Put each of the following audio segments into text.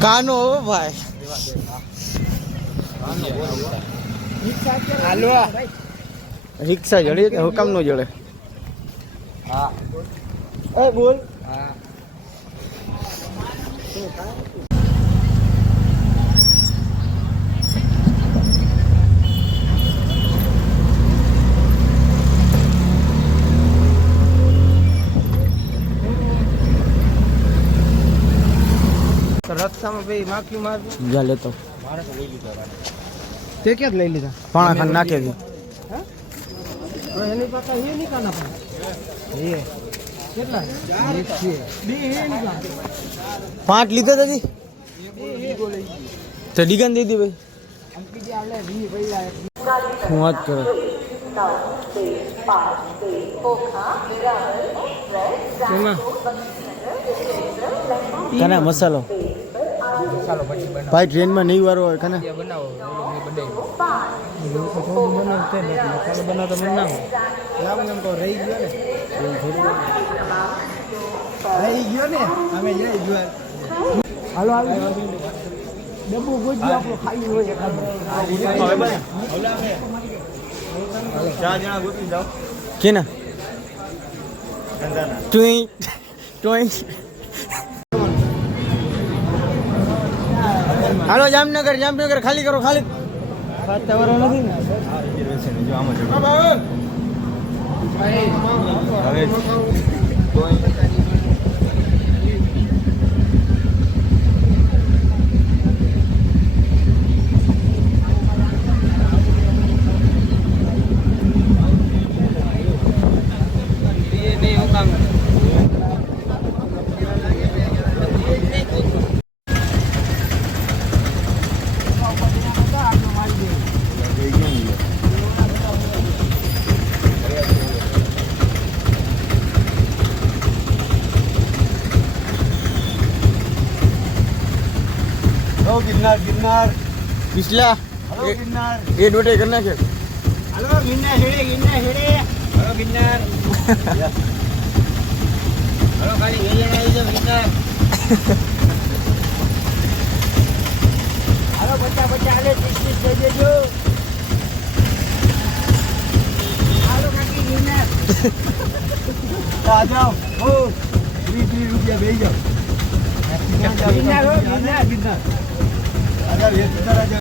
કાનો ભાઈ હાલો રિક્ષા જડે હુકમ નો જડે હા એ બોલ હા રસ્તામાં ભાઈ માખી માર જા લેતો મારે તો લઈ લીધા તે ક્યાં લઈ લીધા પાણા ખાન નાખે દી હે તો એની પાસે હે ની કાના પણ હે કેટલા એક છે બે હે ની કા પાંચ લીધા તજી તો ડીગન દે દી ભાઈ અંકી જે આવલે વી ભાઈ હું વાત કરો કના મસાલો ભાઈ ટ્રેન માં નહીં વારો હોય કને બનાવો બનાવતો મને ના લાવ એમ તો રહી ગયો ને અમે જઈ ગયો હાલો આવી ડબ્બુ ગોજી આપણો ખાઈ હોય ચાર જણા ગોતી જાઓ કેના ટોઈ ટોઈ હાલો જામનગર ખાલી કરો ખાલી વાતાવરણ નથી ને જો આમ જ હવે गिरनार पिछला हेलो गिरनार ये डोटे करना है हेलो गिरनार हेड़े हेलो गिरनार हेलो खाली ये जणा आई जो गिरनार हेलो बच्चा आले 30 दे देजो हेलो काकी गिरनार आ जाओ ओ 20 रुपया दे जाओ गिरनार अगर ये तरह जा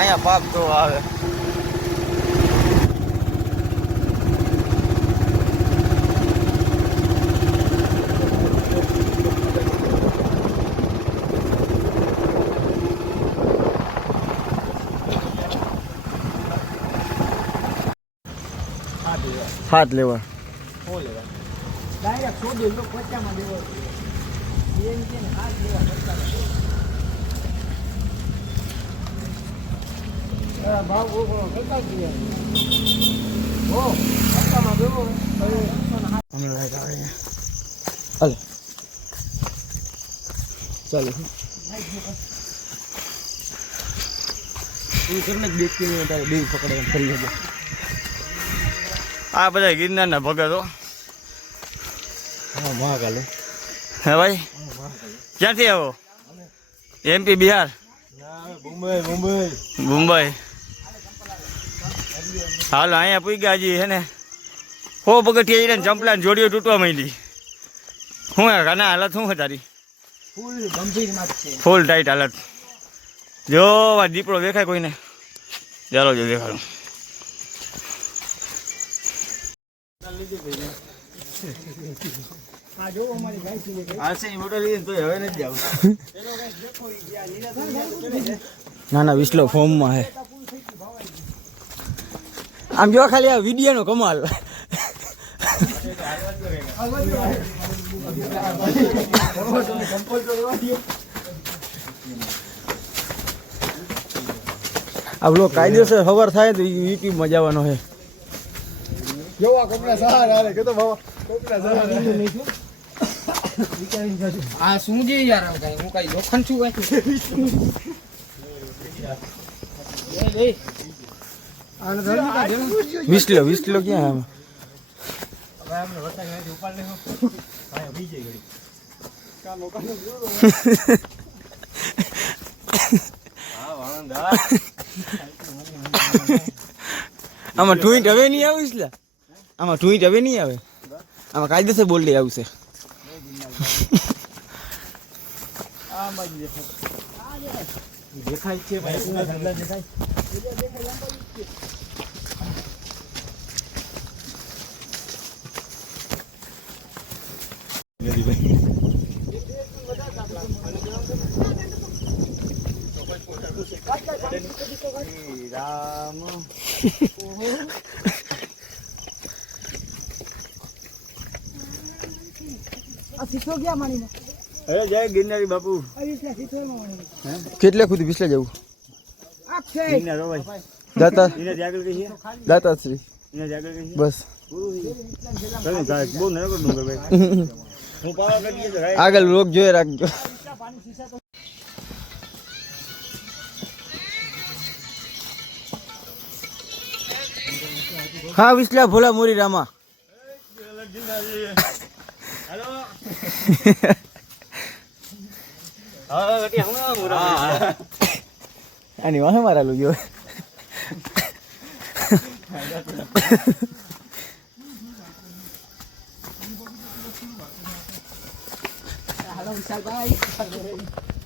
અહીંયા પાપ તો આવે હાથ લેવા ડાયરેક્ટ છોડી દો પચામાં દેવો એમ કે હાથ લેવા ભાવ કેટલા ગયા ઓ પચામાં દેવો હમણાં લાઈટ આવે હાલ ચાલો એ કરીને જ બેસી તારે બે પકડે ફરી જજો આ બધા ગિરનારના ભગતો હા મહાકાલે હે ભાઈ ક્યાંથી આવો એમપી બિહાર મુંબઈ હાલો અહીંયા પૂગ્યા હજી હે ને હો પગથિયા જઈને ચંપલા જોડીઓ તૂટવા માંડી શું હે કાના હાલત શું હે તારી ફૂલ ટાઈટ હાલત જો દીપડો દેખાય કોઈને ચાલો જો દેખાડો આ જો અમારી ગાય છે આ છે મોટો લીધો તો હવે નથી જાવ ચલો ગાઈસ દેખો ઈ ગયા લીલા ના ના વિસલો ફોર્મમાં હે. આમ જો ખાલી આ વિડીયોનો કમાલ. આ બ્લોગ કાયદેસર સવાર થાય તો યુટ્યુબમાં જવાનો છે. કેવા કપડા સારા હાલે કે તો બાબા કપડા સારા આ શું છે યાર આમ કાઈ હું કાઈ લોખંડ છું કાઈ વિસલો ક્યાં આમાં ટ્વીટ હવે નહીં આવે એટલે આમાં ટ્વીટ હવે નહીં આવે આમાં કાયદેસર બોલ દે આવશે. દેખાય છે ભાઈ દેખાય રામ આ સીસો ગયા માણીને અરે જય ગિરનારી બાપુ કેટલે ખુદ વિસલે જવું ગિરનાર ભાઈ દાતા એને આગળ કઈ છે દાતાશ્રી એને આગળ કઈ છે બસ ચાલે ચાલે બહુ નરકો ડુંગર ભાઈ હું પાવા કરી દે ભાઈ આગળ લોક જોઈ રાખજો. હા વિસલા ભોલા મોરી રામા. હેલો હા ગટી હમણાં મોરા આની વાહે મારેલું જો. હાલો વિશાલભાઈ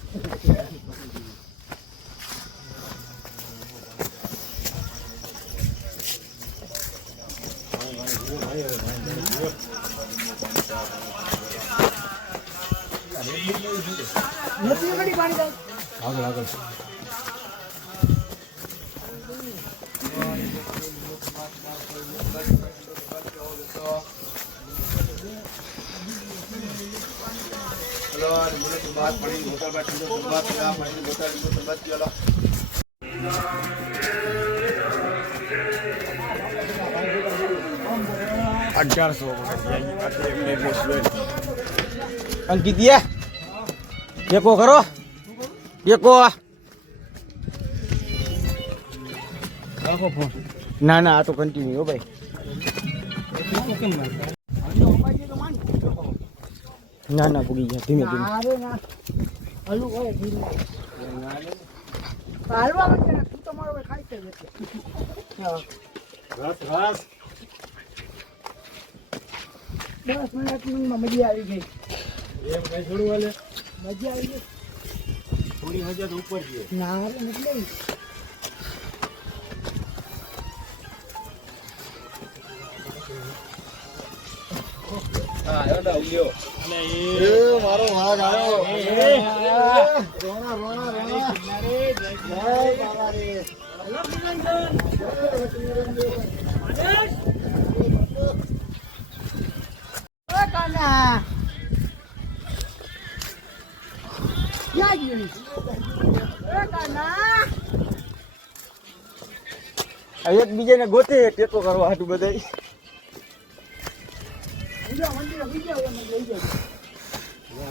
નથી ઘડી પાણી જાય આગળ આગળ बात पड़ी बोतल बैठी तो बात लगा पड़ी बोतल को बात किया 1800 અંકિત ટેકો કરો ટેકો રાખો ફોન ના ના આ તો કન્ટિન્યુ હો ભાઈ ના ના પૂગી ગયા ધીમે ધીમે અરે ના હલુ હોય ધીમે હાલવા માટે તું તમારો ખાઈ છે હા રસ રસ 10 મિનિટમાં મજા આવી ગઈ એમ કઈ છોડું વાલે મજા આવી ગઈ થોડી મજા તો ઉપર છે ના રે નથી હા એડા ઉલ્યો અને એ મારો વાઘ આવ્યો રોણા રોણા રોણા કિનારે જય બાબા રે કાના યા ગઈ કાના એકબીજાને ગોતે ટેકો કરવા હાટું બધાય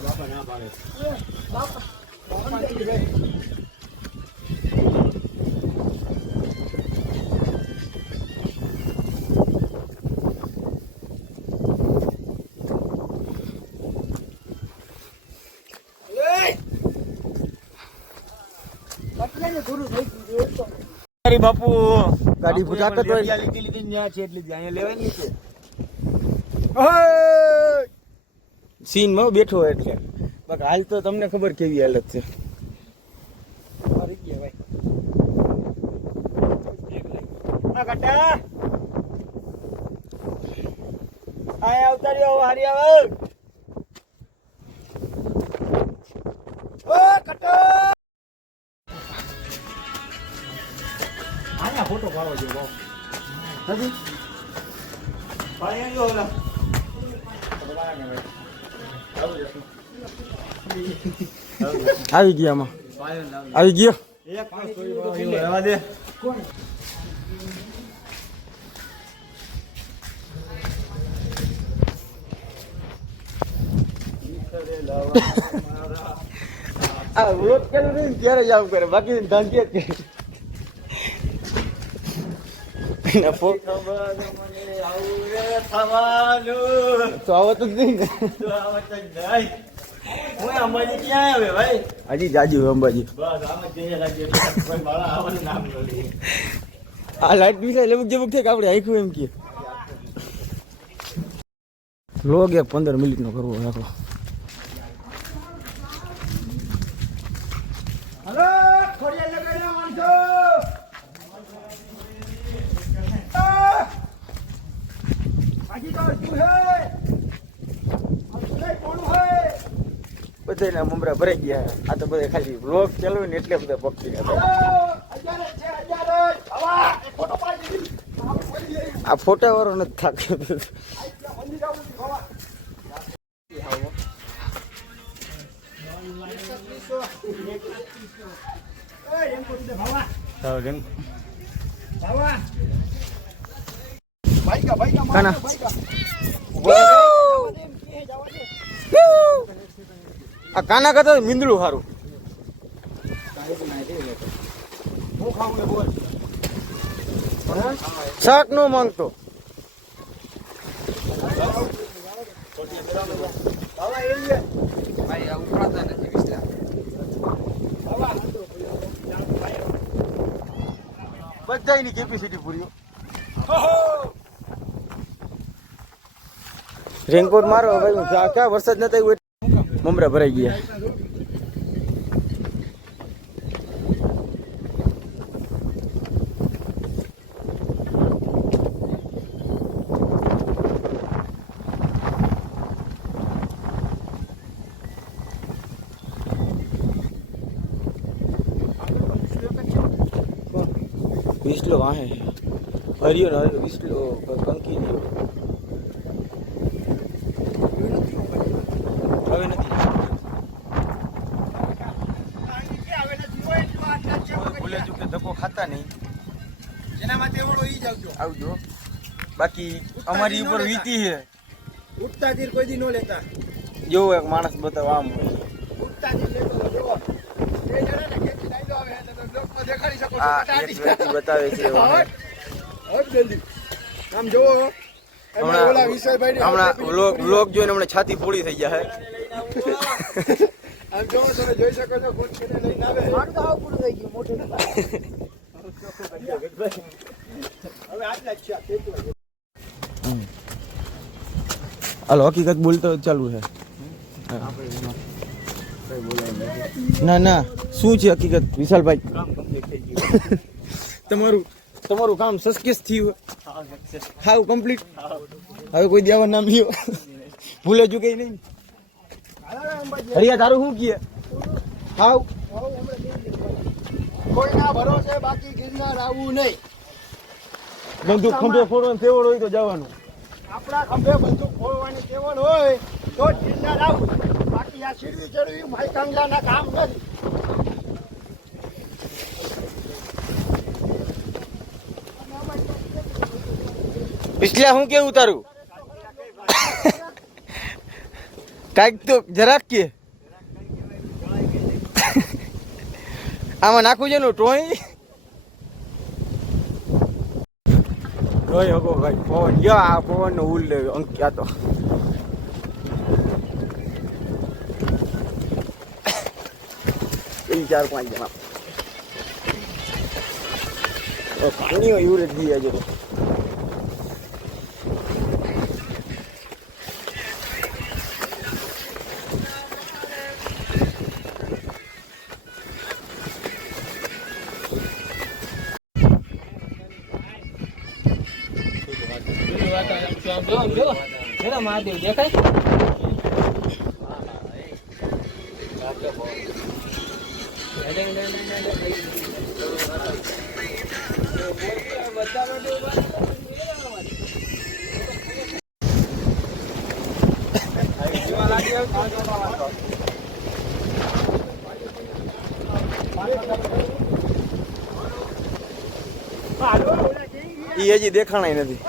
બાપા ના પાડે બાપા બાપુ ગાડી ફૂટાકત હોય લીધી ન્યા છે એટલે અહીંયા લેવાની છે સીન માં બેઠો હોય એટલે બાકી હાલ તો તમને ખબર કેવી હાલત છે મરી ગયા ભાઈ કટા આયા ઉતાર્યો હારી આવે ઓ કટા નથી પાણી આવ્યો ઓલા આવી ગયા આમાં આવી ગયો એક રહેવા દે આ વ્લોગ કર્યો નહીં ત્યારે જ આવું કરે બાકી ધાંધ્ય જ કરે તો આવત જ નહીં ને હજી જાજુ અંબાજી આ લાઈટ બી થાય લબક જબક થાય કે આપણે આખું એમ કે લોગ એક 15 મિનિટનો કરવો રાખો હલો ખોડિયા લગાડ્યા માણસો બાકી તો શું હે આ કોણ હે બધાના મમરા ભરાઈ ગયા આ તો બધા ખાલી વ્લોગ ચાલુ ને એટલે બધા પક્ષી હતા આ ફોટા વાળો નથી થાક્યો કાના આ કાના કરતા મીંદડું સારું શાક નો માંગતો બધાની કેપેસિટી પૂરી રેનકોટ મારો ભાઈ ક્યાં વરસાદ નતા આવ્યો મમરા ભરાઈ ગયા વિસલો વાહે હરિયો ને હરિયો વિસલો કંકી લ્યો હવે નથી ભૂલે ચૂકે ધક્કો ખાતા નહીં જેના માટે એવડો ઈ જ આવજો બાકી અમારી ઉપર વીતી છે ઉઠતા તીર કોઈ દી નો લેતા જેવો એક માણસ બતાવો આમ ઉઠતા તીર લેતો જોવો એ જણા ને કેટલી ડાયલો આવે તો બ્લોકમાં દેખાડી શકો આ એક વ્યક્તિ બતાવે છે હવે જલ્દી આમ જોવો એમાં ઓલા વિશાલભાઈ હમણાં વ્લોગ જોઈને હમણાં છાતી ફોડી થઈ જાય આમ જોવો તમે જોઈ શકો છો કોણ કેને લઈને આવે મારું તો આવ પૂરું થઈ ગયું મોટું હવે આટલા જ છે કેટલું હાલો હકીકત બોલતો ચાલુ છે ના ના શું છે હકીકત વિશાલભાઈ તમારું કામ સક્સેસ થયું હાવ કમ્પ્લીટ હવે કોઈ દેવા નામ લ્યો ભૂલે ચૂકે નહીં હરિયા તારું શું કહે હાવ કોઈના ભરોસે બાકી ગિરનાર આવવું નહીં બંદૂક ખંભે ફોડવાનું તેવડ હોય તો જવાનું આપણા ખંભે બંદૂક ફોડવાની કેવળ હોય તો જ ગિરનાર આવું બાકી આ સીડી ચડવી ભાઈ કાંગલાના કામ નથી પિછલે હું કેવું તારું કાંઈક તો જરાક કે આમાં નાખવું છે ને ટોઈ જોઈ હકો ભાઈ પવન યા આ પવન નો ઉલ લેવો અંક્યા તો એ 4-5 જણા પાણી યુરેટ થઈ જાય છે મહાદેવ દેખાય ઈ હજી દેખાણાય નથી.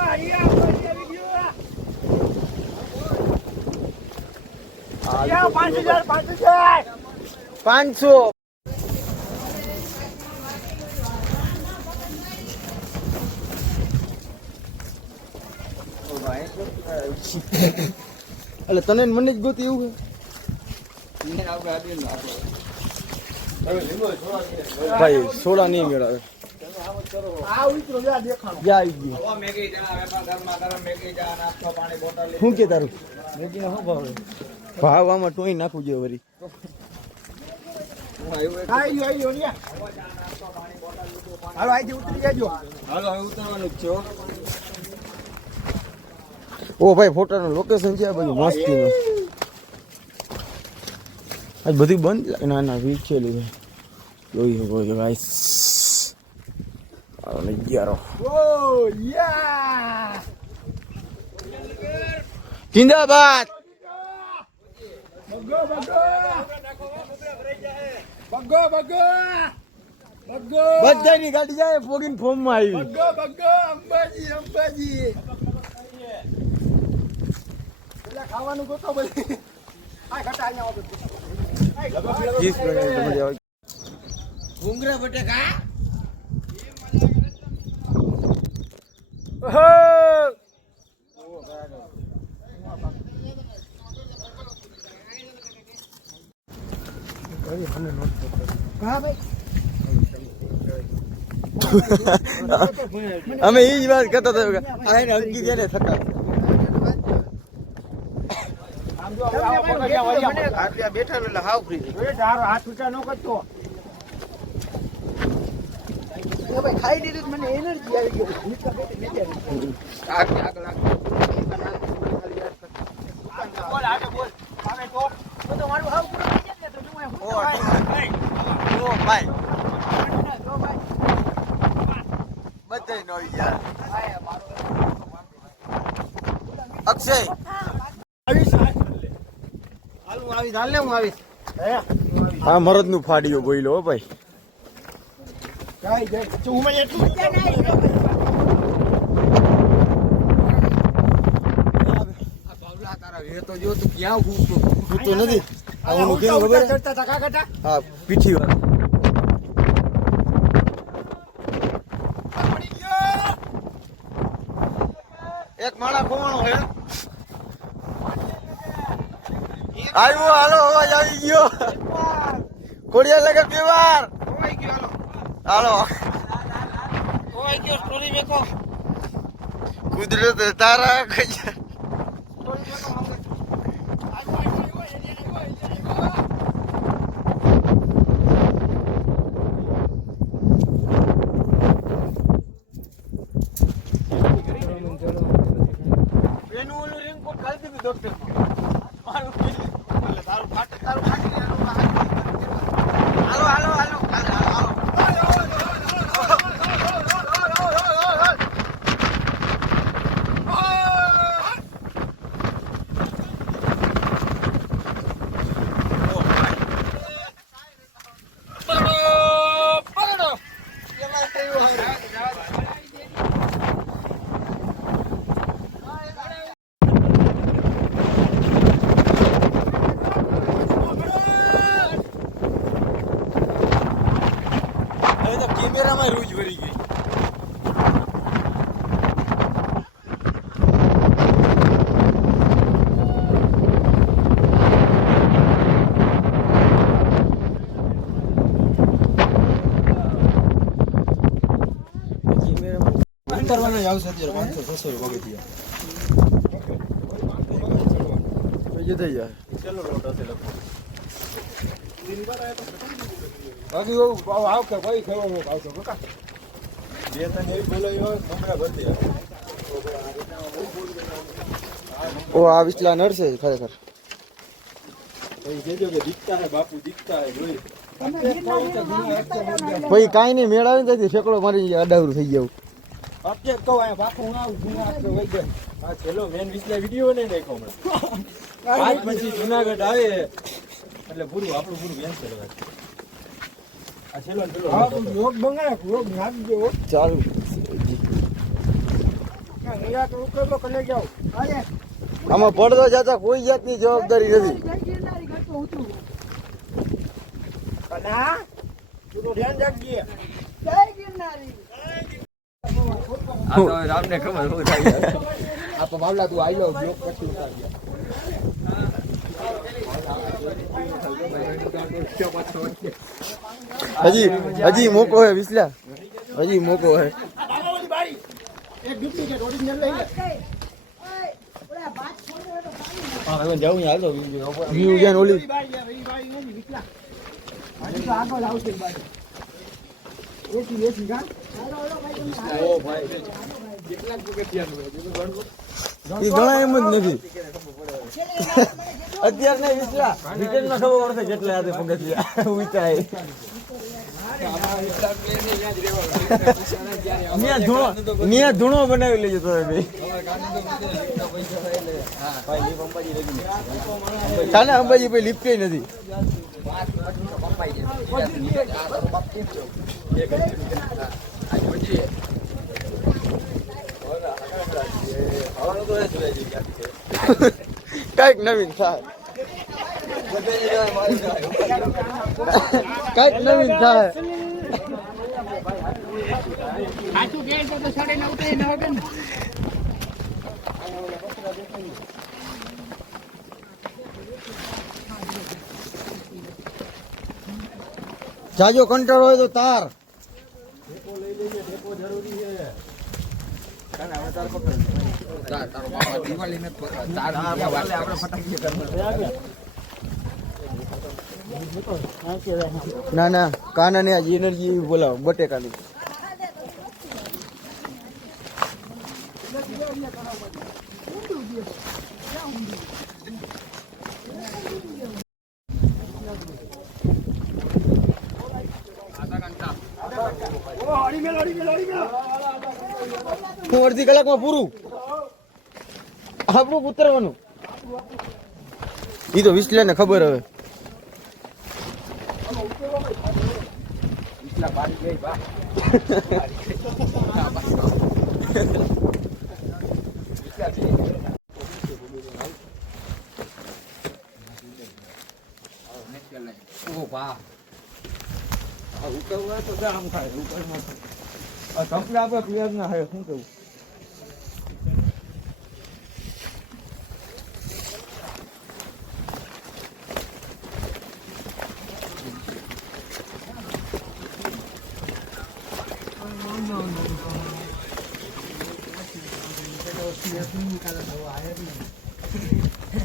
500. એટલે તને મને જ ગોતી એવું ભાઈ સોડા નહીં મેળવે. શું કે તારું ભાવ આમાં ટોઈ નાખવું જોઈએ વરી. ઓ ભાઈ ફોટાનું લોકેશન છે બધું મસ્તીનું. આજ બધી બંધ લાગે. ના ના વીખેલી છે જોઈ શકો છો ગાઈસ. 11 જિંદાબાદ. બધાની ગાડી જાય પોગીન ફોર્મ માં આવી. ખાવાનું ગોતો બધી ઘૂંગરા બટેકા. અમે એ જ વાત કરતા હતા અંકી છે ને થતા બેઠેલો એટલે હાવ ફ્રી હાથ ઊંચા ન કરતો ખાઈ દીધું મને એનર્જી આવી ગઈ. અક્ષય હા મરદ નું ફાડ્યો બોઈલો ભાઈ. નથી હા પીઠી વાર એક માળા ખોવાણો હે આવ્યો. હાલો અવાજ આવી ગયો. કોડિયા લગે કેવાર હાલો કુદરત તારા કેમેરામાં રૂજ ભરી ગઈ. ઉતરવાનો આવશે અત્યારે 500-600 પગથિયા થઈ જાય. ચલો લોટ હશે લખો બાકી આવ કે ભાઈ ખેવાનો આવતો કાકા બે ત્રણ એવી બોલાવી હોય કમરા ભરતી ઓ આ વિચલા નડશે ખરેખર. કહેજો કે દીકતા હે બાપુ દીકતા હે જોઈ ભાઈ કાંઈ નહીં મેળાવે ને તેથી ફેકડો મારી અડાવરું થઈ ગયું. અત્યારે કહું અહીંયા બાપુ હું આવું હું આપણે વહી ગયો. હા ચલો મેન વિચલા વિડીયો ને દેખો હમણાં આજ પછી જુનાગઢ આવે એટલે પૂરું આપણું પૂરું કેન્સલ હવે આ છેલ્લો લોક બંગાળ લોક નાખ દેવો ચાલુ નિરાત ઉકેલો કને જાઓ અરે આમાં પડતો જતા કોઈ જાતની જવાબદારી નથી. કના તું તો ધ્યાન રાખજે આ તો રામને ખબર શું થાય આ તો બાવલા તું આયો બ્લોક પછી ઉતાર ગયા હજી મોકો હે વિસલા, હજી મોકો હે. બાબાની બારી એક ડુપ્લિકેટ ઓરિજિનલ લઈ લે હા હવે જાઉં હાલો વ્યૂ જેન ઓલી ઈ બારી નથી વિકલા હજી તો આગળ આવશે બારી એસી કા ઓ ભાઈ કેટલા પગથિયાનું એ ઘણા એમ જ નથી. અત્યાર ને વિસલા રિટર્ન માં ખબર પડશે કેટલા હતા પગથિયા ઊંચાઈ. ન્યા ધૂણો બનાવી લેજો તમે બે. કાને અંબાજી ભાઈ લિફ્ટ નથી. કઈક નવીન થાય, કઈક નવીન થાય. જાજો કંટાળો હોય તો તાર ના ના કાના ને આજ એનર્જી એવી બોલાવો બટેકાની. હું અડધી કલાકમાં પૂરું આપણું ઉતરવાનું. ઈ તો વિસલા ને ખબર હવે. કંપની આપણે ક્લિયર ના હોય શું કેવું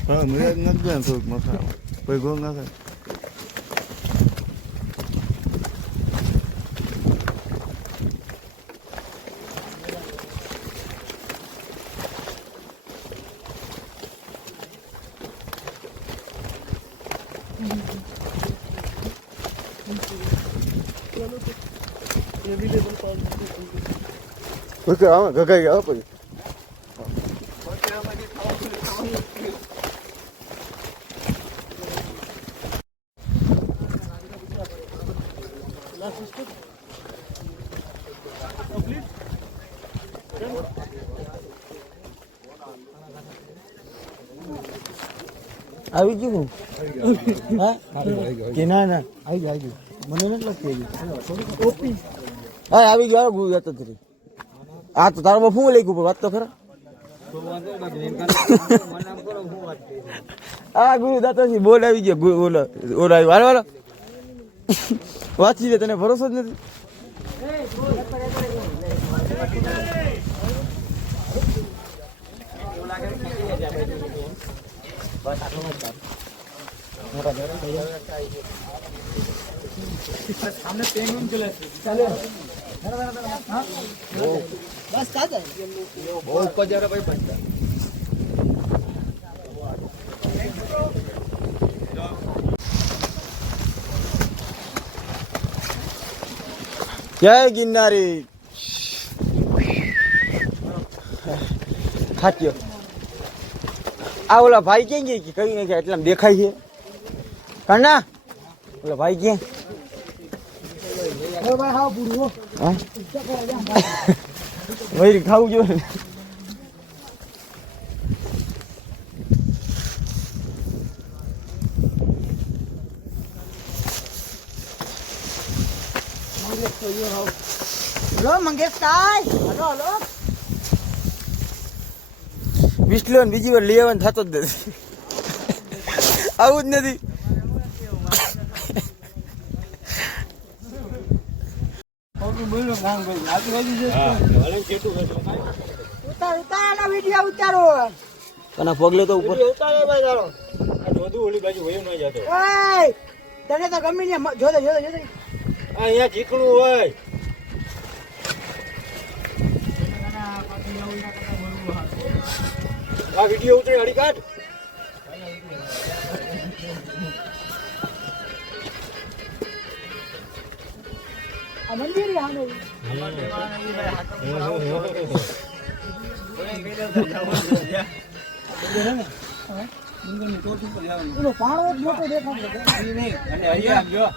હા મેં નથી બેન થોડુંક મખા કોઈ ગોળ ના થાય. ઓકે આમાં ગગાઈ ગયા પછી આવી ગયું હા કે ના ના આવી ગયું મને નથી લાગતું હા આવી ગયો ગુરુ જતો જ રહી. આ તો તારો શું લઈ ગયું વાત તો ખરા. હા ગુરુ દાતાજી બોલ આવી ગયો ઓલો ઓલો આવ્યો હાલો હાલો વાંચી દે તને ભરોસો જ નથી. જય ગિરનારી. થાક્યો આ ઓલા ભાઈ ક્યાં ગયા કે કઈ ગયા એટલા દેખાય છે કાના ઓલા ભાઈ ક્યાં ભાઈ હા પૂરું હા વૈરી ખાવું જોઈએ લો મંગેશ કાય હલો હલો વિસલો ને બીજી વાર લઈ આવવાનું થતો જ નથી આવું જ નથી ઉતાર વિડીયો ઉતારો તને પગલે તો ઉપર ઉતારે ભાઈ તારો જોધું ઓલી બાજુ વયું ન જતો ઓય તને તો ગમે ને જોદે જોદે જોદે અહીંયા ચીકણું હોય આ વિડીયો ઉતરે અડી કાઢ આ મંદિર હામે એનો પાણો જ મોટો દેખાતો અને અહીંયા જો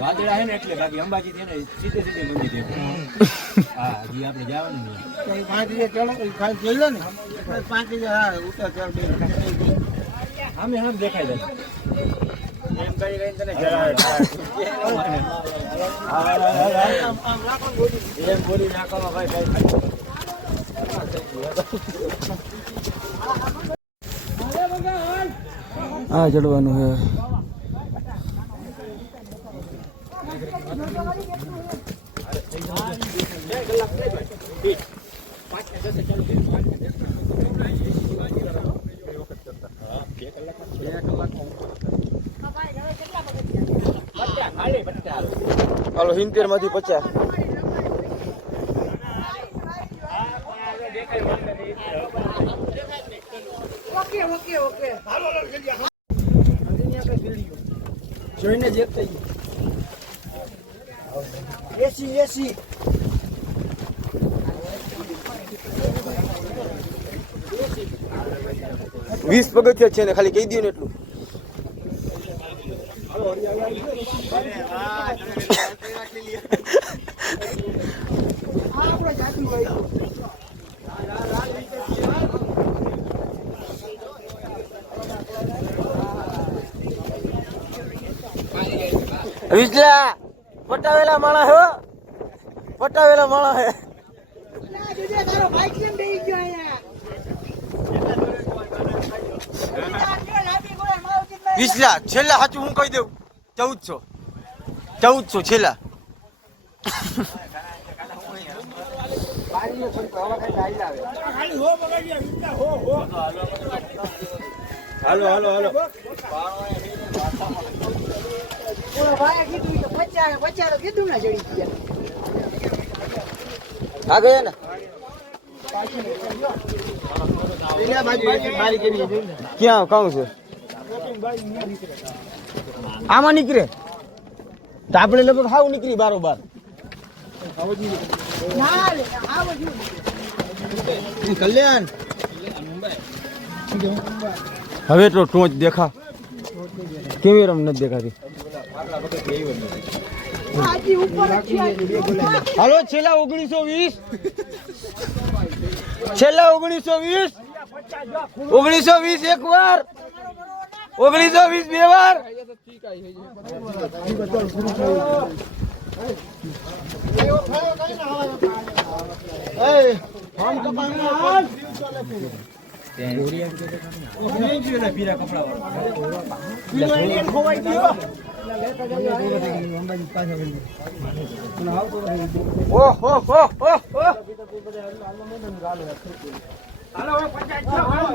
વાદળા હે ને એટલે બાકી અંબાજી થી ને સીધે સીધે મંદિર છે હા હજી આપણે જવાનું નહીં પાંચ ચાલો ખાલી જોઈ લો ને પાંચ હા ઉતર ચાલ આમે આમ દેખાય જાય એમ કરી કરીને તને જરા એમ બોલી નાખો ભાઈ હા ચડવાનું છે હાલો 70 માંથી 50 ઓકે ઓકે ઓકે જોઈને જ થઈ એસી એસી 20 પગથિયા છે ને ખાલી કહી દઉં ને એટલું આપણો જાતું હોય વિજલા પટાવેલા માણસ હો પટાવેલા માણસ હે ના જોજે તારો બાઈક કેમ બેહી ગયો અહીંયા વિજલા છેલ્લા સાચું હું કહી દઉં 1400 છેલ્લા ખાલી હો બગાડ્યા વિચાર હો હાલો હાલો હાલો ઓલા ભાઈએ કીધું કે 50 તો કીધું ના જડી ગયા આ ગયા ને ક્યાં કાઉ છે આમાં નીકળે તો આપણે લગભગ હાવ નીકળી બારોબાર ના લે આવો જો કલ્યાણ હવે તો ટોચ દેખા કેમેરા નથી દેખાતી આજી ઉપર જ છે હાલો છેલ્લા 1920 છેલ્લા 1920 એક વાર 1920 બે વાર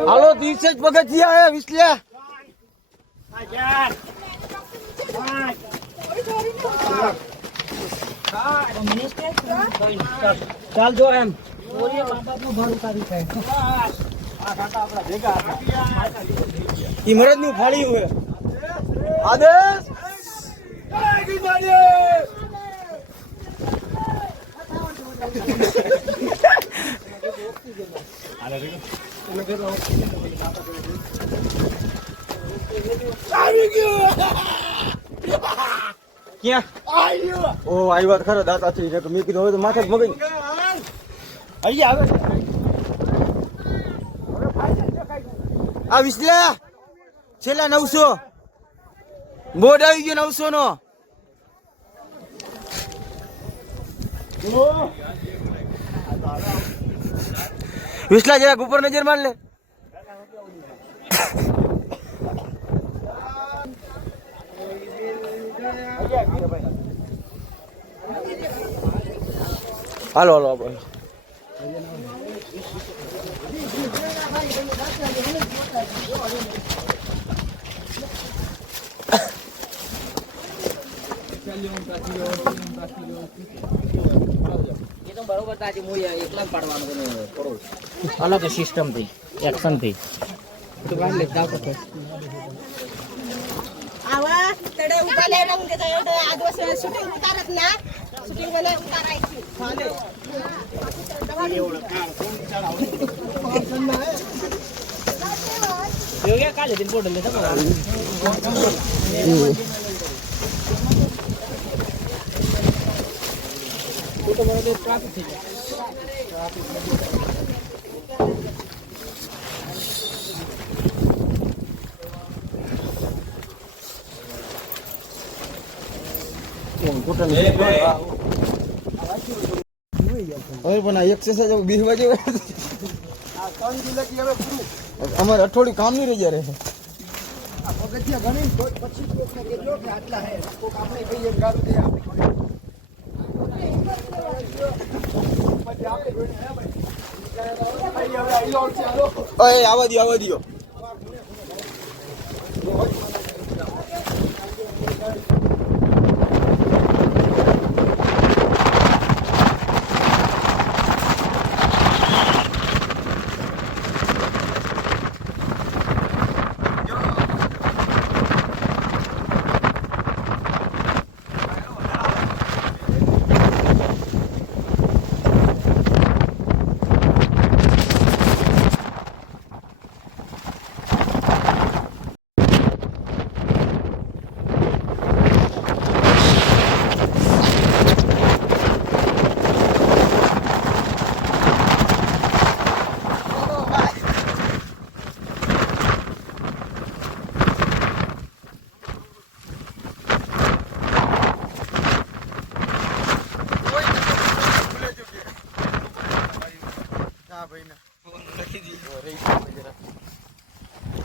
હાલો 30 પગથિયા હે વિસલ્યા ચાલ જો એમ ઇમરત નું ફાળ્યું હે આદેશ આવી ગયો ક્યાં આવ્યો ઓ આવ્યો તો ખરો દાતાથી મેં કીધું હવે તો માથે જ મગજ અહીંયા આવે આ વિસલા છેલ્લા 900 બોર્ડ આવી ગયો 900 નો વિસલા જરાક ઉપર નજર માર લે હાલો હાલો આપણે અલગ સિસ્ટમ થી એક્શન થી आवा तडे उताले रंग देता एवढे आदिवासी शूटिंग उतारत ना शूटिंग मध्ये उतारायची योग्य काल दिन बोर्ड ले तो बरोबर ट्रॅफिक થઈ જાય હવે પણ આ એક્સરસાઇઝ બીજવા જેવું આ 3 દિવસથી હવે પૂરું અમારે અઠવાડિયું કામ નહીં રહી જાય રહે આ પગથિયા ગણી તો પછી કોકને કહેજો કે આટલા હે કોક આપણે કહીએ ગારું દે આપણે પછી આપણે જોઈને હે ભાઈ હવે આઈલો છે હાલો ઓય આવા દિયો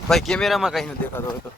ભાઈ કેમેરામાં કઈ નથી દેખાતો હોય તો